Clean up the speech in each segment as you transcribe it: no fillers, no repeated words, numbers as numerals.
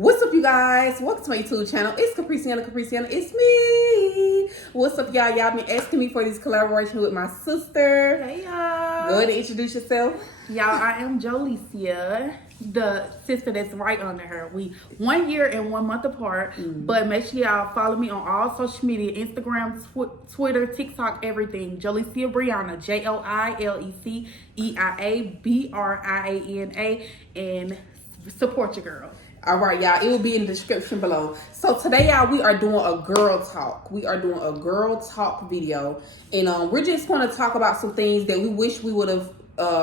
What's up, you guys? Welcome to my YouTube channel. It's Capriciana. It's me. What's up, y'all? Y'all been asking me for this collaboration with my sister. Hey, y'all. Go ahead and introduce yourself. Y'all, I am Jolicia, the sister that's right under her. We 1 year and 1 month apart, but make sure y'all follow me on all social media, Instagram, Twitter, TikTok, everything. Jolicia Brianna, JOLICEIA BRIANA, and support your girl. All right, y'all. It will be in the description below. So today, y'all, we are doing a girl talk. We are doing a girl talk video, and we're just going to talk about some things that we wish we would have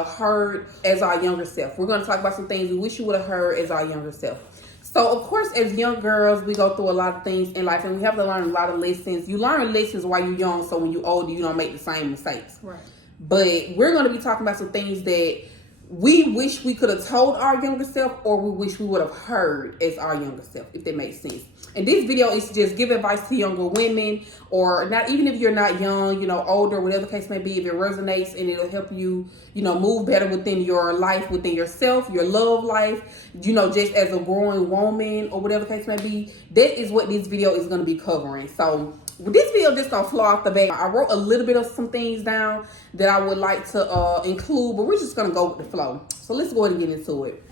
heard as our younger self. We're going to talk about some things we wish we would have heard as our younger self. So, of course, as young girls, we go through a lot of things in life, and we have to learn a lot of lessons. You learn lessons while you're young, so when you're older, you don't make the same mistakes. Right. But we're going to be talking about some things that we wish we could have told our younger self, or we wish we would have heard as our younger self, if that makes sense. And this video is to just give advice to younger women, or not, even if you're not young, you know, older, whatever the case may be, if it resonates and it'll help you, you know, move better within your life, within yourself, your love life, you know, just as a growing woman or whatever the case may be. That is what this video is going to be covering. So this video just gonna flow off the bat. I wrote a little bit of some things down that I would like to include, but we're just gonna go with the flow. So let's go ahead and get into it.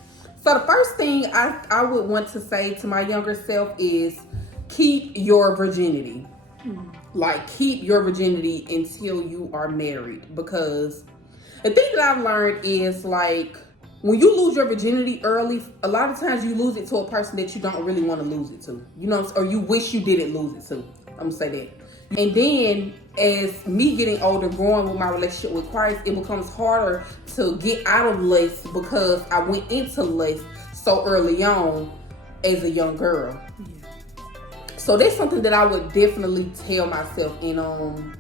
So the first thing I would want to say to my younger self is keep your virginity. Like, keep your virginity until you are married, because the thing that I've learned is, like, when you lose your virginity early, a lot of times you lose it to a person that you don't really want to lose it to, you know, or you wish you didn't lose it to. I'm gonna say that. And then as me getting older, growing with my relationship with Christ, it becomes harder to get out of lust because I went into lust so early on as a young girl. Yeah. So that's something that I would definitely tell myself. And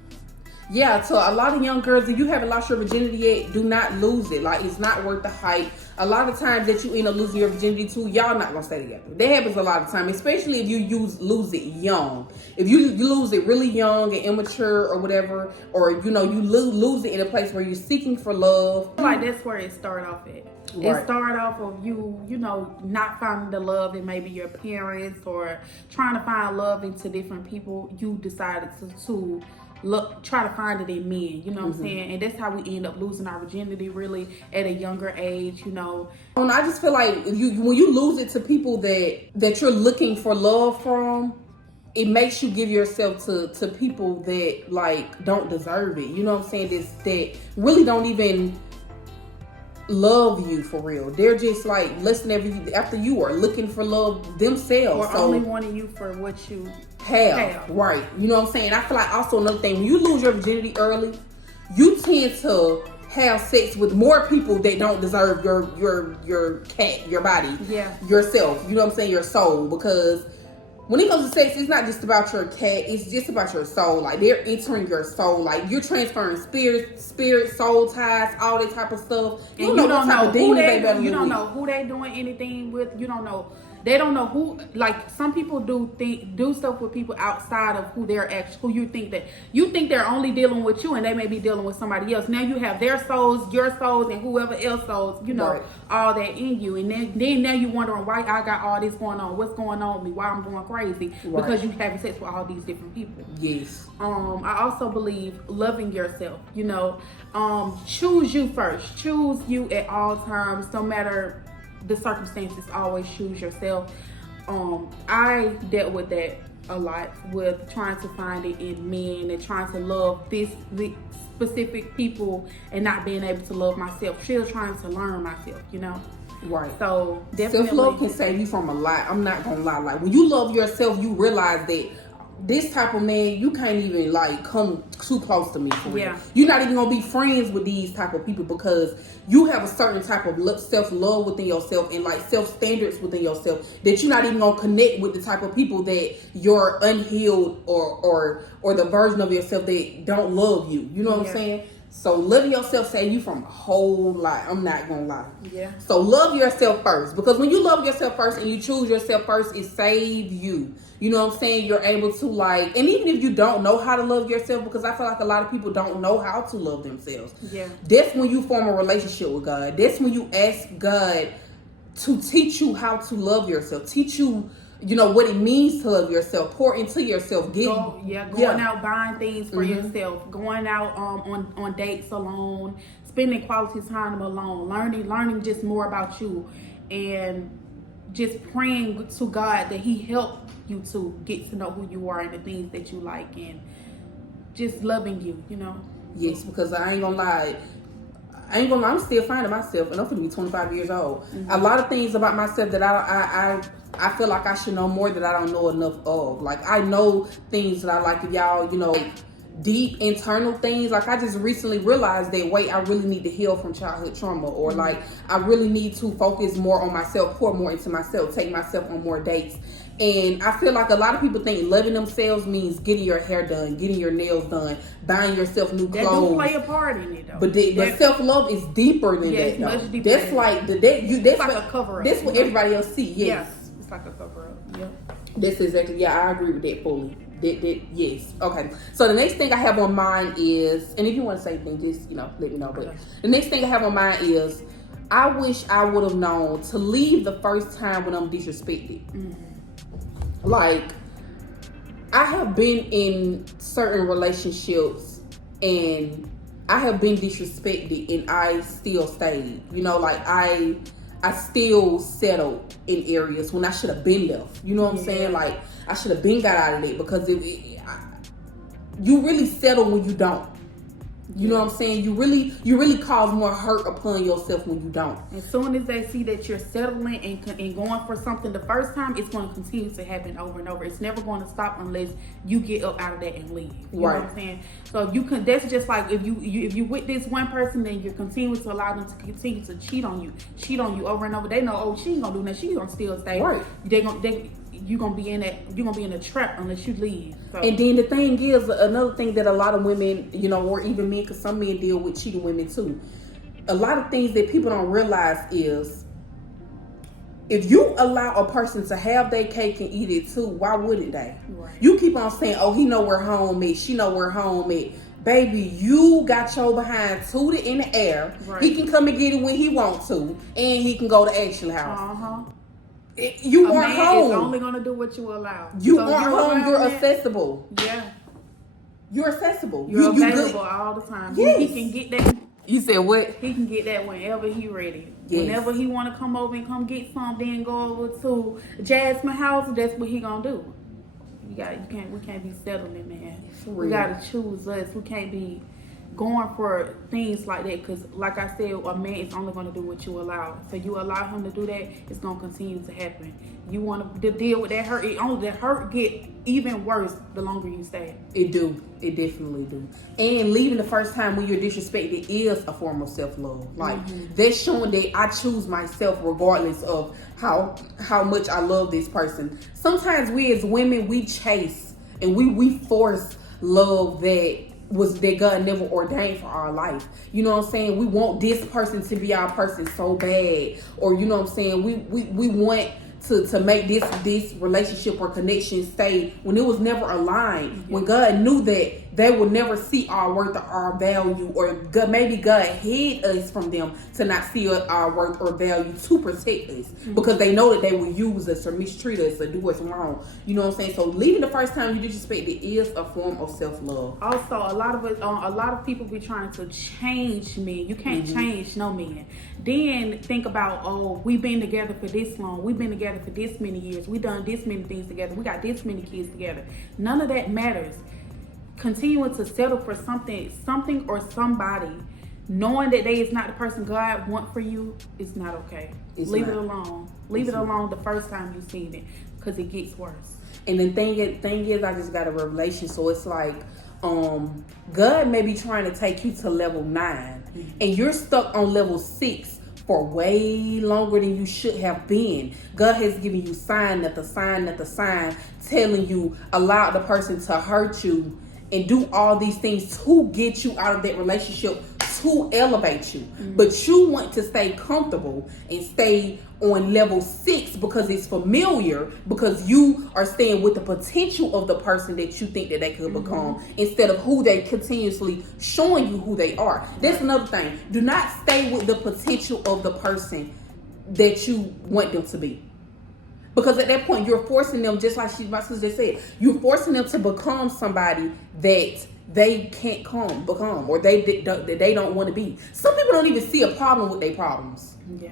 yeah, to a lot of young girls, if you haven't lost your virginity yet, do not lose it. Like, it's not worth the hype. A lot of times that you end up losing your virginity too, y'all not gonna stay together. That happens a lot of time, especially if you lose it young. If you lose it really young and immature or whatever, or you know, you lose it in a place where you're seeking for love. Like, that's where it started off at. Right. It started off of you know, not finding the love in maybe your parents, or trying to find love into different people. You decided to try to find it in men, you know what I'm saying? And that's how we end up losing our virginity, really, at a younger age, you know. And I just feel like when you lose it to people that you're looking for love from, it makes you give yourself to people that, like, don't deserve it. You know what I'm saying? That really don't even love you for real. They're just like listening after you, are looking for love themselves, or only wanting you for what you have. Right. You know what I'm saying? I feel like also another thing, when you lose your virginity early, you tend to have sex with more people that don't deserve your body, yourself. You know what I'm saying? Your soul. Because when it comes to sex, it's not just about your cat, it's just about your soul. Like, they're entering your soul. Like, you're transferring spirit, soul ties, all that type of stuff. And you don't know who they doing anything with. You don't know. They don't know who. Like, some people do stuff with people outside of who they're who you think they're only dealing with you, and they may be dealing with somebody else. Now you have their souls, your souls, and whoever else souls, you know, all that in you. And then now you wondering why I got all this going on. What's going on with me? Why I'm going crazy? Because you having sex with all these different people. Yes. I also believe loving yourself. You know, choose you first. Choose you at all times, no matter the circumstances. Always choose yourself. I dealt with that a lot, with trying to find it in men and trying to love the specific people and not being able to love myself. Still trying to learn myself, you know. Right. So definitely, self-love can save you from a lot. I'm not gonna lie. Like, when you love yourself, you realize that this type of man, you can't even, like, come too close to me. Yeah. You're not even gonna be friends with these type of people, because you have a certain type of self-love within yourself, and, like, self-standards within yourself, that you're not even gonna connect with the type of people that you're unhealed or the version of yourself that don't love you. You know what I'm saying? So loving yourself save you from a whole lot. I'm not gonna lie. Yeah. So love yourself first, because when you love yourself first and you choose yourself first, it saves you. You know what I'm saying? You're able to, like, and even if you don't know how to love yourself, because I feel like a lot of people don't know how to love themselves. Yeah. That's when you form a relationship with God. That's when you ask God to teach you how to love yourself, teach you, what it means to love yourself, pour into yourself, going out buying things for yourself, going out on dates alone, spending quality time alone, learning just more about you, and just praying to God that He help you to get to know who you are and the things that you like, and just loving you, Yes, because I ain't gonna lie, I'm still finding myself, and I'm gonna be 25 years old. A lot of things about myself that I feel like I should know more that I don't know enough of. Like, I know things that I like, y'all, like deep internal things. Like, I just recently realized that, wait, I really need to heal from childhood trauma, or like I really need to focus more on myself, pour more into myself, take myself on more dates. And I feel like a lot of people think loving themselves means getting your hair done, getting your nails done, buying yourself new clothes. That do play a part in it, though. But self-love is deeper than that, it's though. Much deeper. That's like that's like a cover-up. That's what everybody else see. Yes. Yeah, it's like a cover-up. Yep. That's exactly. Yeah, I agree with that fully. Yes. Okay. So the next thing I have on mine is, and if you want to say anything, just let me know. But the next thing I have on mine is, I wish I would have known to leave the first time when I'm disrespected. Like, I have been in certain relationships and I have been disrespected and I still stayed. Like, I still settled in areas when I should have been left. You know what I'm saying? Like, I should have been got out of it, because you really settle when you don't. You know what I'm saying? You really cause more hurt upon yourself when you don't. As soon as they see that you're settling and going for something the first time, it's going to continue to happen over and over. It's never going to stop unless you get up out of that and leave. You know what I'm saying? So that's just like if you with this one person, then you're continuing to allow them to continue to cheat on you over and over. They know, she ain't gonna do nothing. She's gonna still stay. Right. You're gonna be in a trap unless you leave. So. And then the thing is, another thing that a lot of women, or even men, because some men deal with cheating women too. A lot of things that people don't realize is, if you allow a person to have their cake and eat it too, why wouldn't they? Right. You keep on saying, oh, he know where home is, she know where home is. Baby, you got your behind tooted in the air. Right. He can come and get it when he wants to, and he can go to Ashley house. You are home. Is only gonna do what you allow. You are home. You're accessible. Yeah, you're accessible. You're available all the time. Yes. He can get that. You said what? He can get that whenever he ready. Yes. Whenever he want to come over and come get something and go over to Jasmine house, that's what he gonna do. We can't be settling, man. We gotta choose us. We can't be going for things like that, because like I said, a man is only going to do what you allow. So you allow him to do that, it's going to continue to happen. You want to deal with that hurt, that hurt get even worse the longer you stay. It definitely do. And leaving the first time when you're disrespected is a form of self-love. Like, that's showing that I choose myself regardless of how much I love this person. Sometimes we as women, we chase and we force love that God never ordained for our life. You know what I'm saying? We want this person to be our person so bad. Or, you know what I'm saying? We want to make this relationship or connection stay when it was never aligned. When God knew that they would never see our worth or our value, or maybe God hid us from them to not see our worth or value to protect us, because they know that they will use us or mistreat us or do us wrong. You know what I'm saying? So leaving the first time you disrespect it is a form of self-love. Also, a lot of people be trying to change men. You can't change no man. Then think about, oh, we've been together for this long. We've been together for this many years. We done this many things together. We got this many kids together. None of that matters. Continuing to settle for something or somebody, knowing that they is not the person God want for you, is not okay. Leave it alone. Leave it alone the first time you seen it, because it gets worse. And the thing is, I just got a revelation. So it's like, God may be trying to take you to level 9, and you're stuck on level 6 for way longer than you should have been. God has given you sign after sign after sign, telling you, allow the person to hurt you and do all these things to get you out of that relationship, to elevate you. But you want to stay comfortable and stay on level 6 because it's familiar, because you are staying with the potential of the person that you think that they could become, instead of who they continuously showing you who they are. That's another thing. Do not stay with the potential of the person. that you want them to be. Because at that point, you're forcing them, just like my sister just said, you're forcing them to become somebody that they can't become, or they don't want to be. Some people don't even see a problem with their problems. Yeah.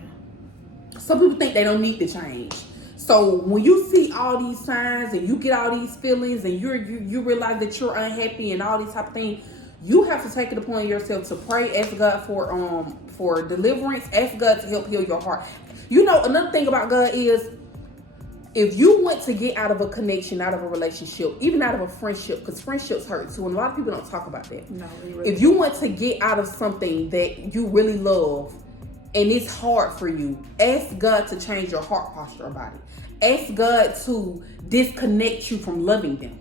Some people think they don't need to change. So when you see all these signs and you get all these feelings and you realize that you're unhappy and all these type of things, you have to take it upon yourself to pray, ask God for deliverance, ask God to help heal your heart. You know, another thing about God is, if you want to get out of a connection, out of a relationship, even out of a friendship, because friendships hurt too, and a lot of people don't talk about that. No, really. If you want to get out of something that you really love and it's hard for you, ask God to change your heart posture about it. Ask God to disconnect you from loving them.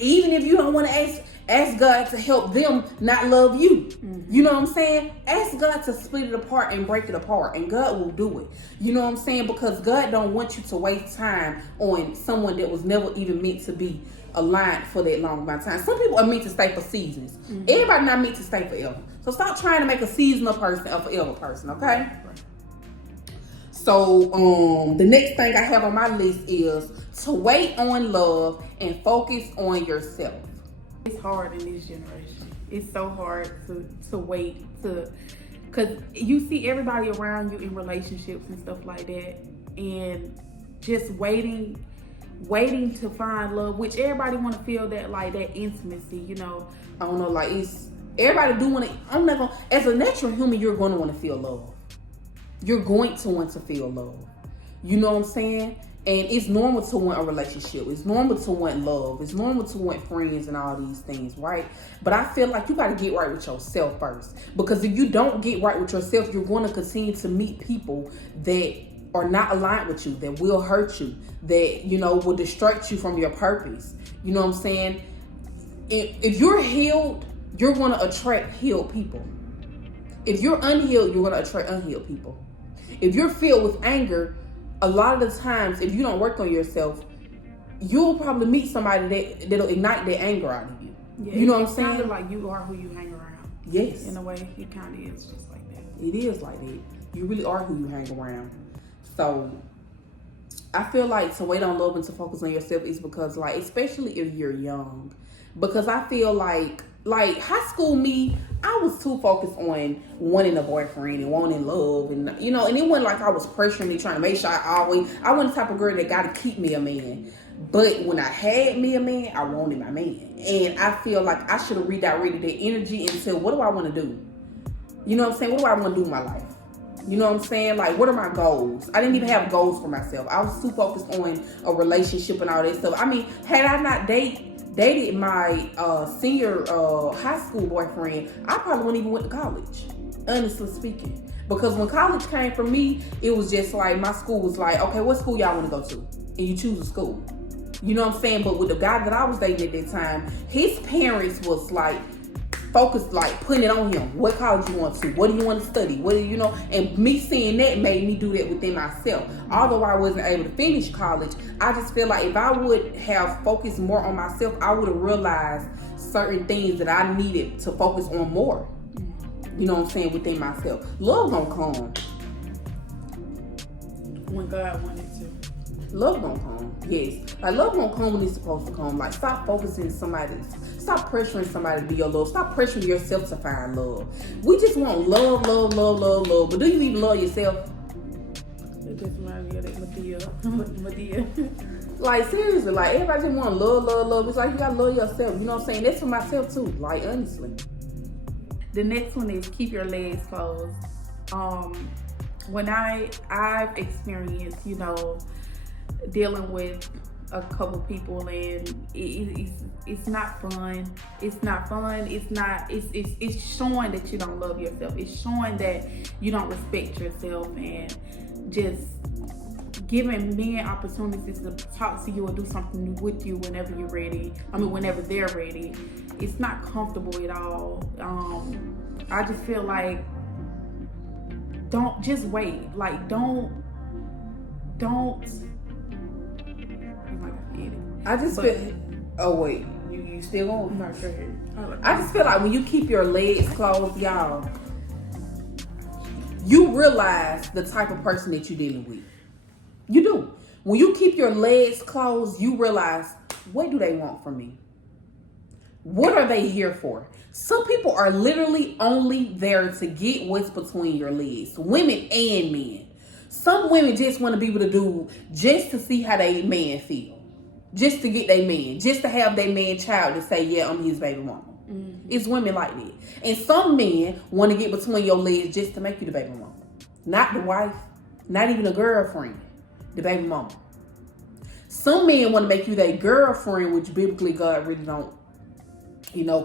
Even if you don't want to ask God to help them not love you. Mm-hmm. You know what I'm saying? Ask God to split it apart and break it apart, and God will do it. You know what I'm saying? Because God don't want you to waste time on someone that was never even meant to be aligned for that long amount of time. Some people are meant to stay for seasons. Mm-hmm. Everybody not meant to stay forever. So stop trying to make a seasonal person a forever person, okay? Right. So the next thing I have on my list is to wait on love and focus on yourself. It's hard in this generation. It's so hard to wait because you see everybody around you in relationships and stuff like that, and just waiting to find love, which everybody want to feel that, like, that intimacy, you know. I don't know, like, it's everybody do want to. I'm not gonna, as a natural human, you're going to want to feel love. You're going to want to feel love. You know what I'm saying? And it's normal to want a relationship. It's normal to want love. It's normal to want friends and all these things, right? But I feel like you got to get right with yourself first. Because if you don't get right with yourself, you're going to continue to meet people that are not aligned with you, that will hurt you, that, you know, will distract you from your purpose. You know what I'm saying? If you're healed, you're going to attract healed people. If you're unhealed, you're going to attract unhealed people. If you're filled with anger, a lot of the times, if you don't work on yourself, you'll probably meet somebody that'll ignite that anger out of you. Yeah, you know what I'm saying? It's kind of like you are who you hang around. Yes. In a way, it kind of is just like that. It is like that. You really are who you hang around. So, I feel like to wait on love and to focus on yourself is because, like, especially if you're young. Because I feel like high school me, I was too focused on wanting a boyfriend and wanting love, and, you know, and it wasn't like I was pressuring me, trying to make sure I wasn't the type of girl that got to keep me a man. But when I had me a man, I wanted my man. And I feel like I should have redirected that energy into, what do I want to do? You know what I'm saying? What do I want to do in my life? You know what I'm saying? Like, what are my goals? I didn't even have goals for myself. I was too focused on a relationship and all that stuff. I mean, had I not dated my senior high school boyfriend, I probably wouldn't even went to college, honestly speaking. Because when college came for me, it was just like, my school was like, okay, what school y'all want to go to? And you choose a school. You know what I'm saying? But with the guy that I was dating at that time, his parents was like, focused, like, putting it on him. What college you want to? What do you want to study? What do you know? And me seeing that made me do that within myself. Although I wasn't able to finish college, I just feel like if I would have focused more on myself, I would have realized certain things that I needed to focus on more. You know what I'm saying? Within myself. Love gonna come. When God wanted to. Love gonna come. Yes. Like, love gonna come when it's supposed to come. Like, stop focusing stop pressuring somebody to be your love. Stop pressuring yourself to find love. We just want love. But do you even love yourself? It just reminds me of that Medea. Like, seriously, like, everybody just want love. It's like, you gotta love yourself. You know what I'm saying? That's for myself too. Like, honestly. The next one is keep your legs closed. When I've experienced, you know, dealing with a couple people, and it's not fun. It's not fun. It's showing that you don't love yourself. It's showing that you don't respect yourself, and just giving men opportunities to talk to you or do something with you whenever you're ready. Whenever they're ready. It's not comfortable at all. I just feel like, don't just wait. Like, don't. I just feel. Oh wait, you still on? No, go ahead. I just feel like when you keep your legs closed, y'all, you realize the type of person that you're dealing with. You do. When you keep your legs closed, you realize, what do they want from me? What are they here for? Some people are literally only there to get what's between your legs. Women and men. Some women just want to be with a dude just to see how they man feel. Just to get their man. Just to have their man child to say, yeah, I'm his baby mama. Mm-hmm. It's women like that. And some men want to get between your legs just to make you the baby mama. Not the wife. Not even a girlfriend. The baby mama. Some men want to make you their girlfriend, which biblically God really don't,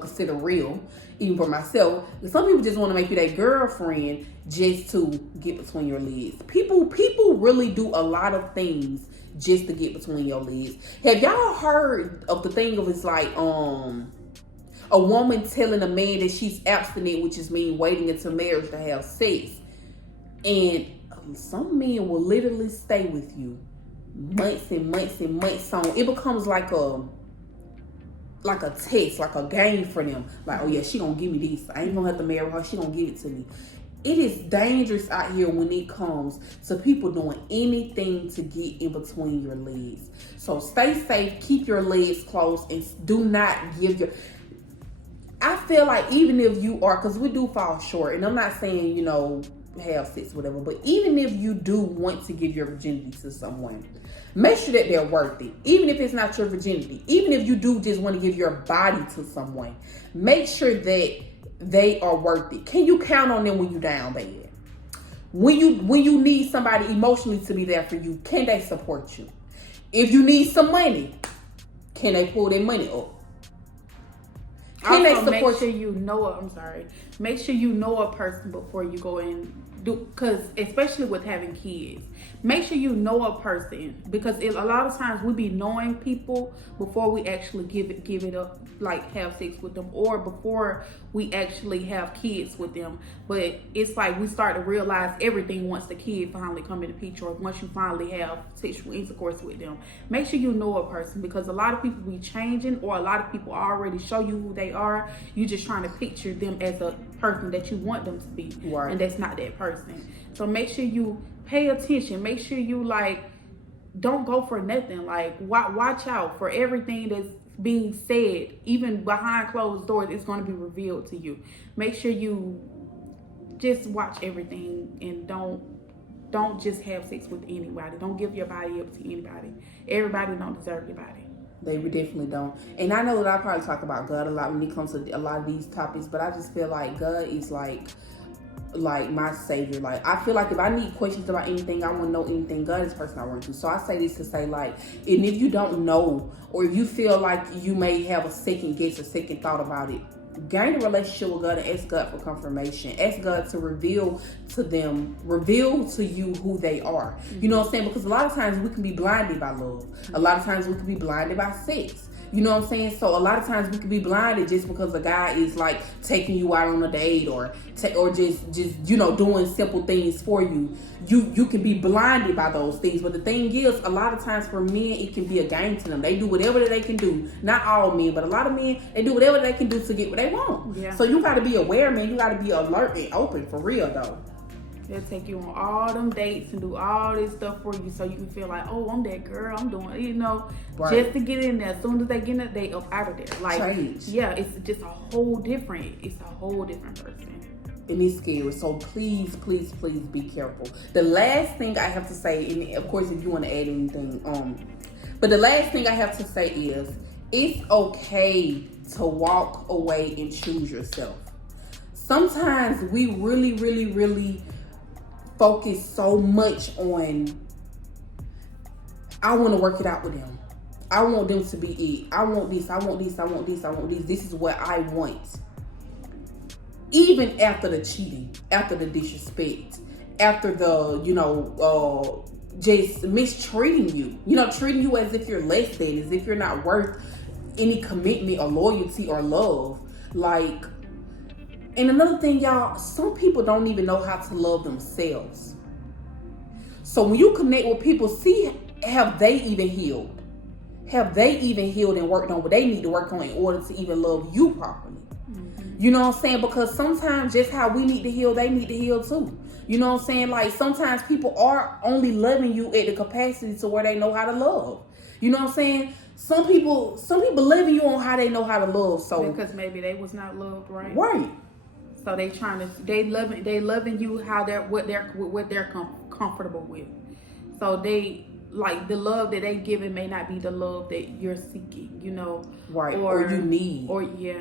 consider real, even for myself. Some people just want to make you their girlfriend just to get between your legs. People really do a lot of things just to get between your legs. Have y'all heard of the thing of it's like a woman telling a man that she's abstinent, which is mean waiting until marriage to have sex, and some men will literally stay with you months and months and months on. It becomes like a test, like a game for them. Like, oh yeah, she gonna give me this. I ain't gonna have to marry her. She gonna give it to me. It is dangerous out here when it comes to people doing anything to get in between your legs. So stay safe. Keep your legs closed and do not give your... I feel like even if you are, because we do fall short, and I'm not saying, have sex, whatever, but even if you do want to give your virginity to someone, make sure that they're worth it. Even if it's not your virginity, even if you do just want to give your body to someone, make sure that they are worth it. Can you count on them when you down bad? When you need somebody emotionally to be there for you, can they support you? If you need some money, can they pull their money up? Can they support you? Make sure you know a person before you go and do, because especially with having kids, make sure you know a person, because a lot of times we be knowing people before we actually give it up, like have sex with them, or before we actually have kids with them. But it's like we start to realize everything once the kid finally come in the picture, or once you finally have sexual intercourse with them. Make sure you know a person, because a lot of people be changing, or a lot of people already show you who they are. You just trying to picture them as a person that you want them to be, right, and that's not that person. So make sure you pay attention. Make sure you don't go for nothing. Like watch out for everything that's being said, even behind closed doors. It's going to be revealed to you. Make sure you just watch everything, and don't just have sex with anybody. Don't give your body up to anybody. Everybody don't deserve your body. They definitely don't. And I know that I probably talk about God a lot when it comes to a lot of these topics, but I just feel like God is like my savior. Like, I feel like if I need questions about anything, I want to know anything, God is the person I run to. So I say this to say, and if you don't know, or if you feel like you may have a second guess or second thought about it, gain a relationship with God and ask God for confirmation. Ask God to reveal to you who they are. Mm-hmm. You know what I'm saying? Because a lot of times we can be blinded by love. A lot of times we can be blinded by sex. You know what I'm saying? So a lot of times we can be blinded just because a guy is taking you out on a date, or just doing simple things for you. You can be blinded by those things. But the thing is, a lot of times for men, it can be a game to them. They do whatever that they can do. Not all men, but a lot of men, they do whatever they can do to get what they want. Yeah. So you got to be aware, man. You got to be alert and open, for real though. They'll take you on all them dates and do all this stuff for you, so you can feel like, oh, I'm that girl, I'm doing, right, just to get in there. As soon as they get in there, they up out of there. Change. Yeah, it's just a whole different person. And it's scary. So please, please, please be careful. The last thing I have to say, and of course, if you want to add anything, but the last thing I have to say is, it's okay to walk away and choose yourself. Sometimes we really, really, really focus so much on, I want to work it out with them. I want them to be it. I want this, I want this, I want this, I want this. This is what I want. Even after the cheating, after the disrespect, after the, just mistreating you, treating you as if you're less than, as if you're not worth any commitment or loyalty or love. And another thing, y'all, some people don't even know how to love themselves. So when you connect with people, see, have they even healed? Have they even healed and worked on what they need to work on in order to even love you properly? Mm-hmm. You know what I'm saying? Because sometimes just how we need to heal, they need to heal too. You know what I'm saying? Like, sometimes people are only loving you at the capacity to where they know how to love. You know what I'm saying? Some people loving you on how they know how to love. So because maybe they was not loved right. Right. So they loving you how what they're comfortable with. So they, like, the love that they giving may not be the love that you're seeking, you know. Right. Or you need. Or yeah.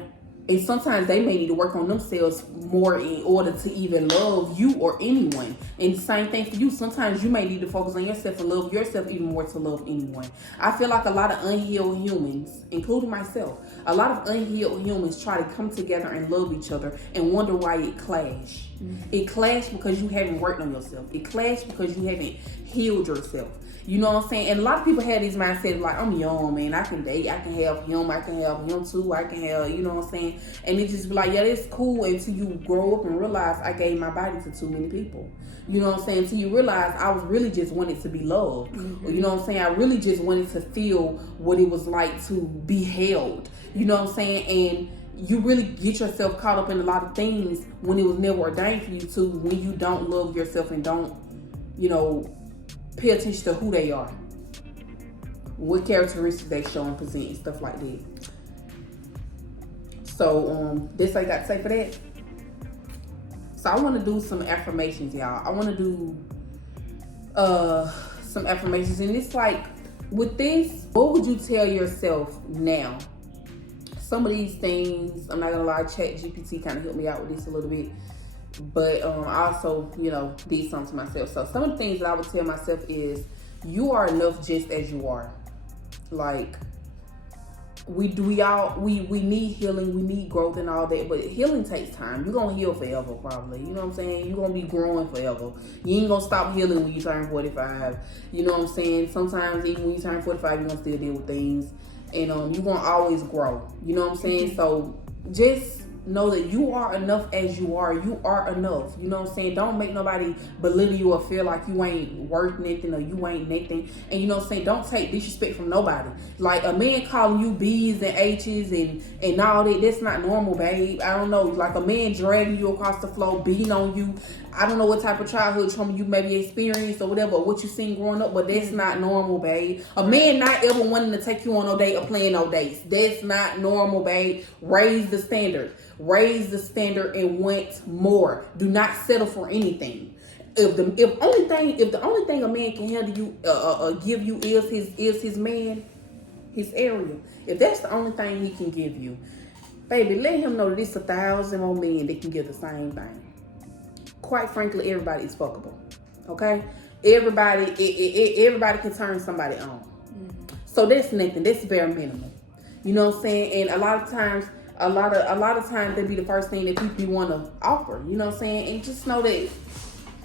And sometimes they may need to work on themselves more in order to even love you or anyone. And the same thing for you. Sometimes you may need to focus on yourself and love yourself even more to love anyone. I feel like a lot of unhealed humans, including myself, a lot of unhealed humans try to come together and love each other and wonder why it clash. Mm-hmm. It clash because you haven't worked on yourself. It clash because you haven't healed yourself. You know what I'm saying? And a lot of people have these mindsets like, I'm young, man. I can date. I can have him. I can have him too. I can have, you know what I'm saying? And it just be like, yeah, that's cool until you grow up and realize I gave my body to too many people. You know what I'm saying? Until you realize I was really just wanted to be loved. Mm-hmm. You know what I'm saying? I really just wanted to feel what it was like to be held. You know what I'm saying? And you really get yourself caught up in a lot of things when it was never ordained for you to, when you don't love yourself and don't, you know, pay attention to who they are, what characteristics they show and present and stuff like that. So this I got to say for that. So I want to do some affirmations, y'all. I want to do some affirmations, and it's like, with this, what would you tell yourself now? Some of these things, I'm not gonna lie, ChatGPT kind of helped me out with this a little bit. But I also, you know, did something to myself. So some of the things that I would tell myself is, you are enough just as you are. Like, we need healing, we need growth and all that, but healing takes time. You're gonna heal forever, probably. You know what I'm saying? You're gonna be growing forever. You ain't gonna stop healing when you turn 45. You know what I'm saying? Sometimes even when you turn 45, you're gonna still deal with things, and you're gonna always grow. You know what I'm saying? Mm-hmm. So just know that you are enough as you are. You are enough. You know what I'm saying? Don't make nobody belittle you or feel like you ain't worth nothing or you ain't nothing. And you know what I'm saying? Don't take disrespect from nobody. Like, a man calling you B's and H's and all that, that's not normal, babe. I don't know. Like, a man dragging you across the floor, beating on you. I don't know what type of childhood trauma you maybe experienced or whatever, or what you seen growing up, but that's not normal, babe. A man not ever wanting to take you on no date or playing no dates. That's not normal, babe. Raise the standard. Raise the standard and want more. Do not settle for anything. If the only thing a man can handle you, give you is his man, his area. If that's the only thing he can give you, baby, let him know that it's 1,000 more men that can give the same thing. Quite frankly, everybody is fuckable. Okay, everybody can turn somebody on. Mm-hmm. So that's nothing. That's bare minimum. You know what I'm saying? And a lot of times they be the first thing that people want to offer. You know what I'm saying? And just know that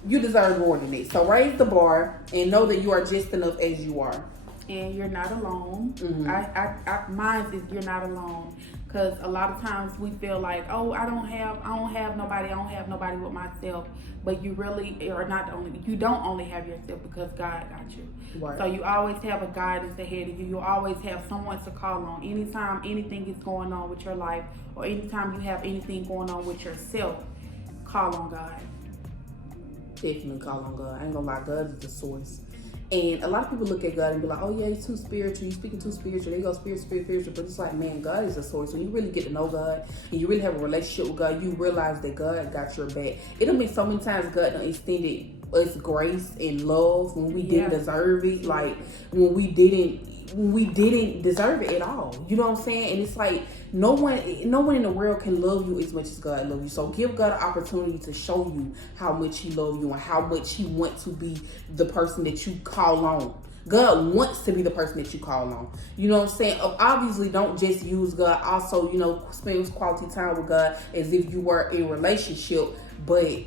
you deserve more than it. So raise the bar and know that you are just enough as you are. And you're not alone. Mm-hmm. Mine is, you're not alone. Because a lot of times we feel like, oh, I don't have nobody with myself. But you really are not the only. You don't only have yourself, because God got you. Right. So you always have a guidance ahead of you. You always have someone to call on. Anytime anything is going on with your life, or anytime you have anything going on with yourself, call on God. Definitely call on God. I ain't gonna lie, God is the source. And a lot of people look at God and be like, oh yeah, he's too spiritual, you're speaking too spiritual, they go spiritual. But it's like, man, God is a source. When you really get to know God and you really have a relationship with God, you realize that God got your back. It'll mean so many times God done extended us grace and love when we didn't deserve it. Like, when we didn't deserve it at all. You know what I'm saying? And it's like, no one in the world can love you as much as God loves you. So give God an opportunity to show you how much he loves you and how much he wants to be the person that you call on. God wants to be the person that you call on. You know what I'm saying? Obviously, don't just use God. Also, you know, spend quality time with God as if you were in a relationship. But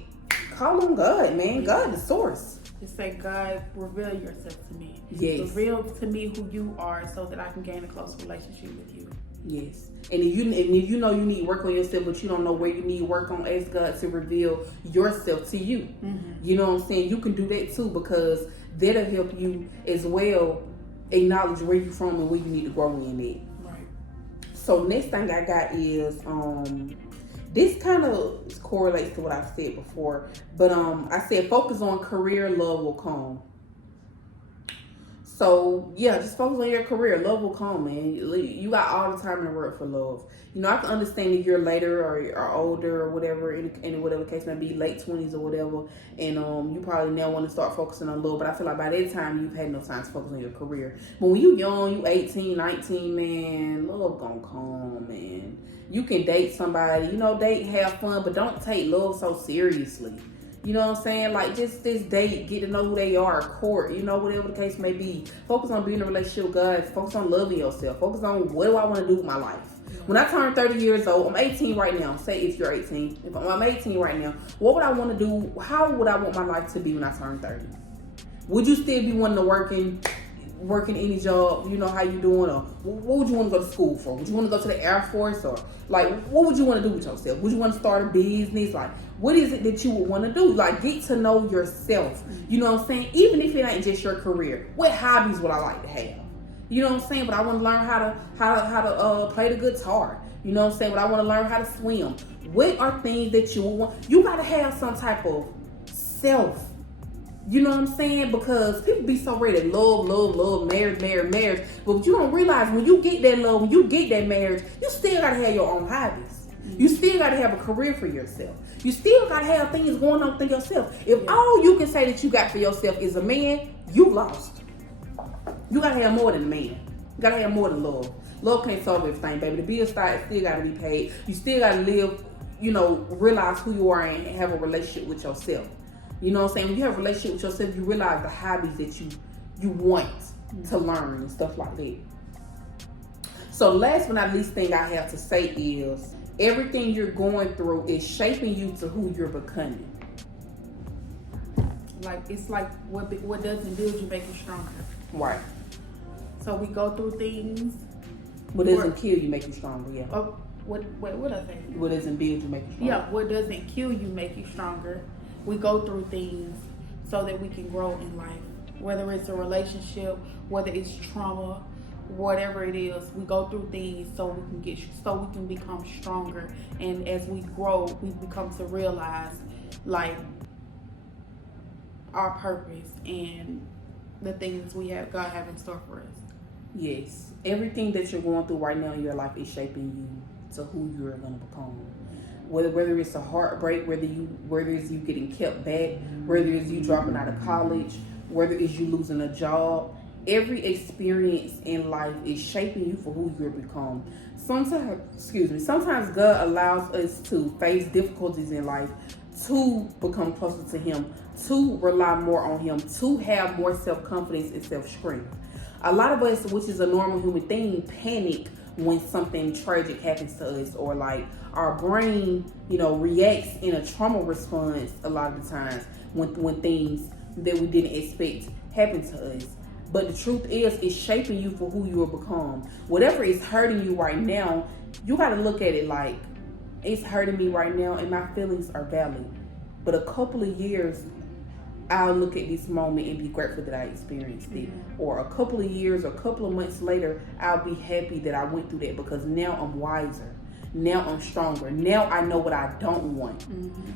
call on God, man. God, the source. Just say, God, reveal yourself to me. Yes. Reveal to me who you are, so that I can gain a close relationship with you. Yes. And if you know you need work on yourself, but you don't know where you need work on, ask God to reveal yourself to you. Mm-hmm. You know what I'm saying? You can do that too, because that'll help you as well acknowledge where you're from and where you need to grow in it. Right. So next thing I got is This kind of correlates to what I've said before, but I said focus on career, love will come. So yeah, just focus on your career. Love will come, man. You got all the time in the world for love. You know, I can understand if you're later or older or whatever, in whatever case may be, late 20s or whatever, and you probably now want to start focusing on love. But I feel like by that time you've had no time to focus on your career. But when you young, you 18, 19, man, love gonna come, man. You can date somebody, you know, date, have fun, but don't take love so seriously. You know what I'm saying? Like, just this date, get to know who they are, court, you know, whatever the case may be. Focus on being in a relationship with God. Focus on loving yourself. Focus on what do I want to do with my life. When I turn 30 years old, I'm 18 right now. Say if you're 18. If I'm 18 right now, what would I want to do? How would I want my life to be when I turn 30? Would you still be wanting to working any job, you know, how you doing, or what would you want to go to school for? Would you want to go to the Air Force, or like what would you want to do with yourself? Would you want to start a business? Like, what is it that you would want to do? Like, get to know yourself. You know what I'm saying? Even if it ain't just your career, what hobbies would I like to have? You know what I'm saying? But I want to learn how to play the guitar. You know what I'm saying? But I want to learn how to swim. What are things that you want? You got to have some type of self. You know what I'm saying? Because people be so ready to love, marriage. But what you don't realize, when you get that love, when you get that marriage, you still got to have your own hobbies. You still got to have a career for yourself. You still got to have things going on within yourself. If all you can say that you got for yourself is a man, you lost. You got to have more than a man. You got to have more than love. Love can't solve everything, baby. The bills still got to be paid. You still got to live, you know, realize who you are and have a relationship with yourself. You know what I'm saying? When you have a relationship with yourself, you realize the hobbies that you want to learn and stuff like that. So last but not least thing I have to say is everything you're going through is shaping you to who you're becoming. Like, it's like what doesn't build you make you stronger. Right. So we go through things. What doesn't kill you make you stronger, yeah. Oh, what I say? What doesn't build you make you stronger. Yeah, what doesn't kill you make you stronger. We go through things so that we can grow in life. Whether it's a relationship, whether it's trauma, whatever it is, we go through things so we can become stronger. And as we grow, we become to realize like our purpose and the things God have in store for us. Yes, everything that you're going through right now in your life is shaping you to who you're going to become. Whether it's a heartbreak, whether it's you getting kept back, whether it's you dropping out of college, whether it's you losing a job, every experience in life is shaping you for who you're become. Sometimes God allows us to face difficulties in life to become closer to Him, to rely more on Him, to have more self-confidence and self-strength. A lot of us, which is a normal human thing, panic when something tragic happens to us, or like our brain, you know, reacts in a trauma response a lot of the times when things that we didn't expect happen to us. But the truth is, it's shaping you for who you will become. Whatever is hurting you right now, you got to look at it like, it's hurting me right now and my feelings are valid. But a couple of years, I'll look at this moment and be grateful that I experienced it. Or a couple of years or a couple of months later, I'll be happy that I went through that, because now I'm wiser. Now I'm stronger. Now I know what I don't want.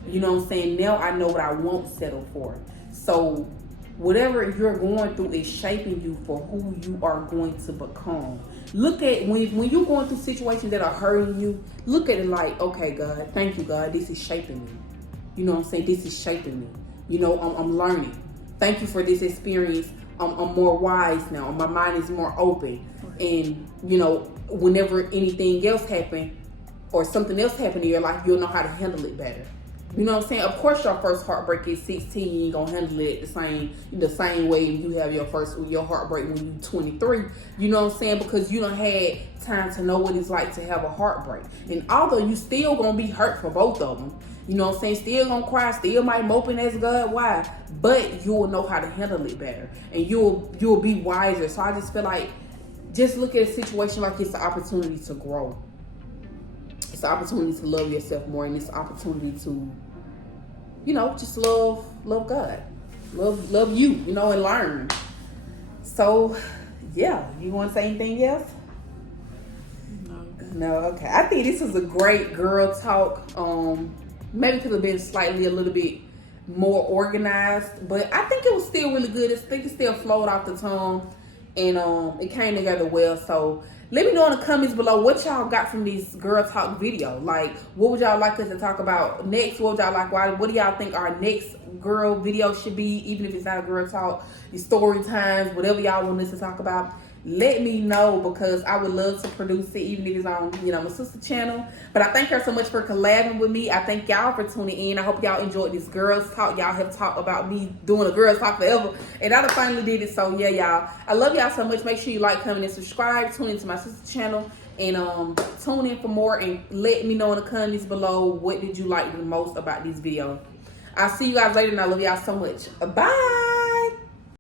You know what I'm saying? Now I know what I won't settle for. So whatever you're going through is shaping you for who you are going to become. Look at when you're going through situations that are hurting you, look at it like, okay, God, thank you, God, this is shaping me. You know what I'm saying? This is shaping me. You know, I'm learning. Thank you for this experience. I'm more wise now. My mind is more open. And, you know, whenever anything else happens or something else happens in your life, you'll know how to handle it better. You know what I'm saying? Of course, your first heartbreak is 16. You ain't gonna handle it the same way you have your heartbreak when you're 23. You know what I'm saying? Because you done had time to know what it's like to have a heartbreak. And although you still gonna be hurt for both of them, you know what I'm saying? Still gonna cry, still might mope and ask God why, but you will know how to handle it better, and you'll be wiser. So I just feel like, just look at a situation like it's an opportunity to grow. It's an opportunity to love yourself more, and it's an opportunity to, you know, just love God, love you, you know, and learn. So, yeah, you want to say anything else? No. No, okay. I think this was a great girl talk. Maybe could have been slightly a little bit more organized, but I think it was still really good. I think it still flowed off the tongue, and it came together well. So let me know in the comments below what y'all got from this girl talk video. Like, what would y'all like us to talk about next? What would y'all like? What do y'all think our next girl video should be? Even if it's not a girl talk, your story times, whatever y'all want us to talk about. Let me know, because I would love to produce it, even if it's on, my sister channel. But I thank her so much for collabing with me. I thank y'all for tuning in. I hope y'all enjoyed this girls talk. Y'all have talked about me doing a girls talk forever, and I finally did it. So yeah, y'all, I love y'all so much. Make sure you like, comment, and subscribe. Tune into my sister channel, and tune in for more, and let me know in the comments below what did you like the most about this video. I'll see you guys later, and I love y'all so much. Bye.